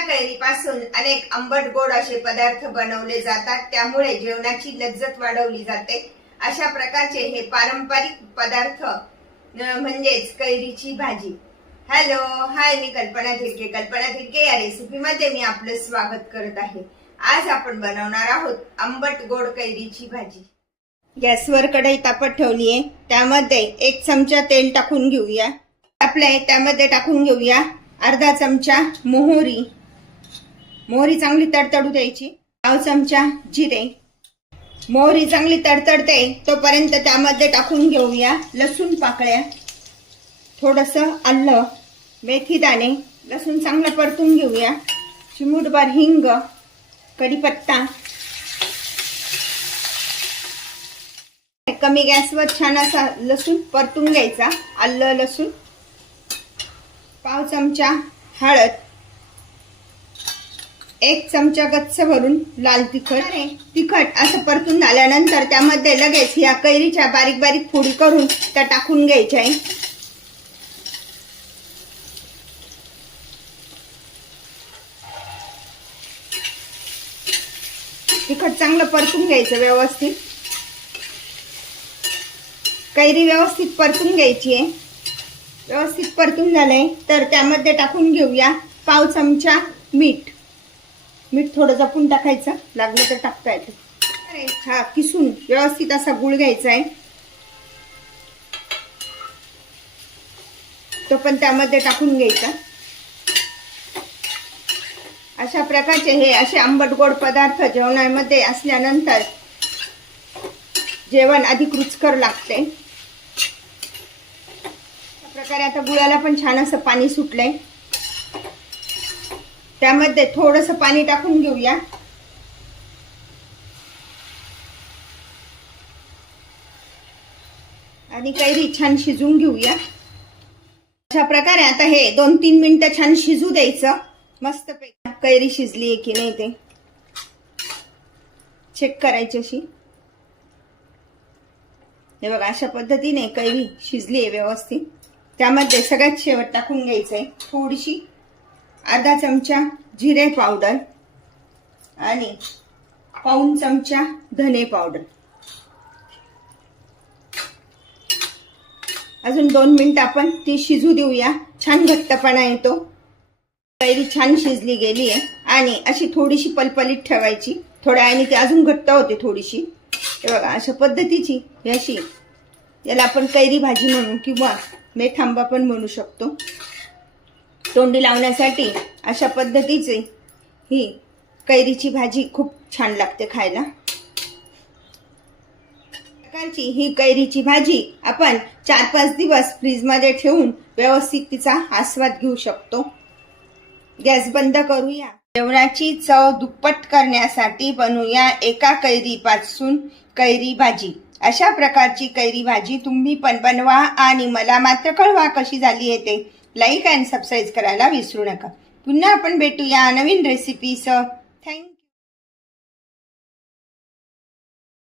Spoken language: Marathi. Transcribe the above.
कैरीपासून अनेक आंबट गोड असे पदार्थ बनवले जातात, त्यामुळे जेवणाची लज्जत वाढवली जाते। अशा प्रकारचे हे पारंपरिक पदार्थ म्हणजेच कैरीची भाजी। हॅलो हाय, मी कल्पना थिरके या रेसिपी मध्ये मी आपलं स्वागत करत आहे। आज आपण बनवणार आहोत आंबट गोड कैरीची भाजी। गॅसवर कढई तापत ठेवली आहे, त्यामध्ये 1 चमचा तेल टाकून घेऊया। त्यामध्ये टाकून घेऊया अर्धा चमचा मोहरी चांगली तडतडू द्यायची। 1 चमचा जिरे। मोहरी चांगली तडतडते तोपर्यंत त्यामध्ये टाकून घेऊया लसूण पाकळ्या, थोडंसं आलं, मेथी दाणे, लसूण चांगलं परतून घेऊया। चिमूटभर हिंग, कढीपत्ता। कमी गॅसवर छान असा लसूण परतून घ्यायचा, आलं लसूण। 1/2 चमचा हळद, 1 चमचा गच्च भरून लाल तिखट असं परतून झाल्यानंतर त्यामध्ये लगेच या कैरीच्या बारीक बारीक फोडी करून त्या टाकून घ्यायच्या आहे। तिखट चांगलं परतून घ्यायचं व्यवस्थित। कैरी व्यवस्थित परतून घ्यायची आहे। व्यवस्थित परतून झालंय तर त्यामध्ये टाकून घेऊया 1/2 चमचा मीठ थोडं जपून टाकायचं, लागलं तर टाकता येतं। हा किसून व्यवस्थित असा गुळ घ्यायचा आहे, तो पण त्यामध्ये टाकून घ्यायचा। अशा प्रकारचे हे असे आंबट गोड पदार्थ जेवणामध्ये असल्यानंतर जेवण अधिक रुचकर लागते। प्रकारे आता गुळाला पण छान असं पाणी सुटलंय, त्यामध्ये थोडंसं पाणी टाकून घेऊया। आणि कैरी छान शिजून घेऊया। अशा प्रकारे आता हे 2-3 मिनिटं छान शिजू द्यायचं। मस्त पैकी कैरी शिजली आहे की नाही ते चेक करायची अशी। हे बघा, अशा पद्धतीने कैरी शिजली आहे व्यवस्थित। त्यामध्ये सगळ्यात शेवट टाकून घ्यायचंय थोडीशी अर्धा चमचा जिरे पावडर आणि 1/4 चमचा धने पावडर। अजून 2 मिनिट आपण ती शिजू देऊया, छान घट्टपणा येतो। कैरी छान शिजली गेली आहे आणि अशी थोडीशी पलपलीत ठेवायची, थोड्या वेळाने ती अजून घट्ट होते थोडीशी। हे बघा, अशा पद्धतीची अशी, याला आपण कैरी भाजी म्हणू किंवा मेथांबा पण म्हणू शकतो। तोंडी लावण्यासाठी अशा पद्धतीची ही कैरीची भाजी खूप छान लागते खायला। प्रकारची ही कैरीची भाजी आपण 4-5 दिवस फ्रीज मध्ये ठेवून व्यवस्थित तिचा आस्वाद घेऊ शकतो। गॅस बंद करूया। जेवणाची चव दुप्पट करण्यासाठी बनवूया एका कैरीपासून कैरी भाजी। अशा प्रकारची कैरी भाजी तुम्ही पण बनवा आणि मला मात्र कळवा कशी झाली आहे ते। लाईक आणि सबस्क्राईब करायला विसरू नका। पुन्हा आपण भेटूया नवीन रेसिपीसह। थँक्यू।